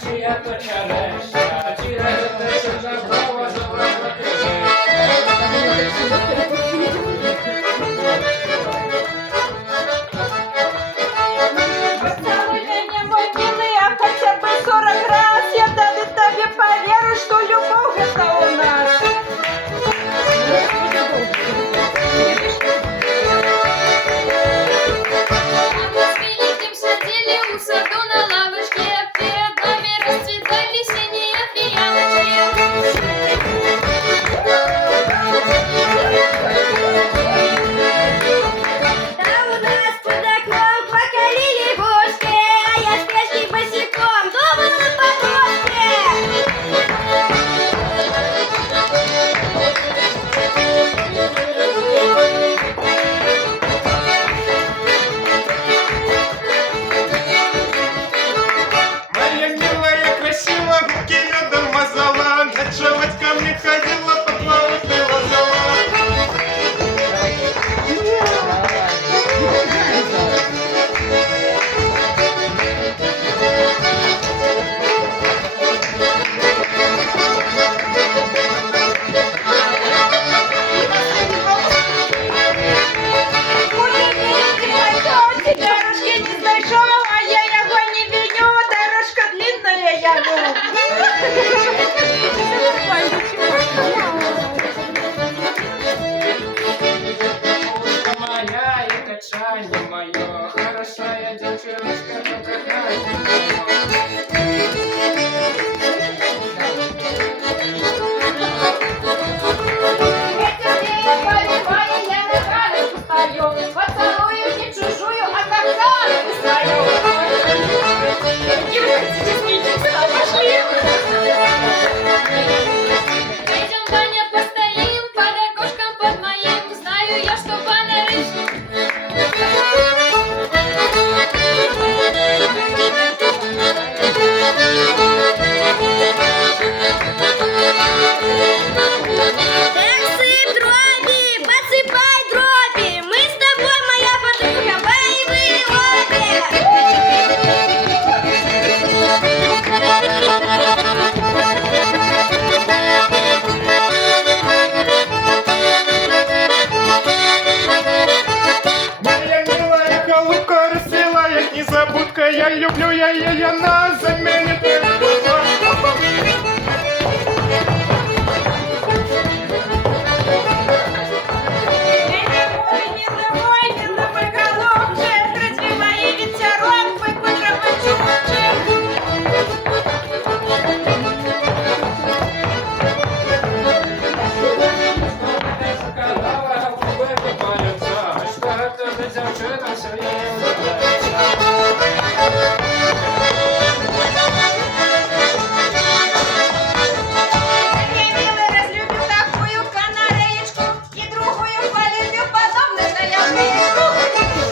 Чия то черешня, чия те забрала, забрала тебе. Поцелуй меня, мой милый, а хотя бы 40 раз. Я дали тебе поверю, что любовь это у нас. А мы с великим сидели у саду на лавочке, перед нами расцветали синие Да у нас под окном покорили бошки, а я с пешкой босиком думала по дошке. Моя милая, красивая, руки медом мазала, ночевать ко мне ходила, поплавать не лазала. Дорожки не знайшов, а я его не виню. Дорожка длинная, я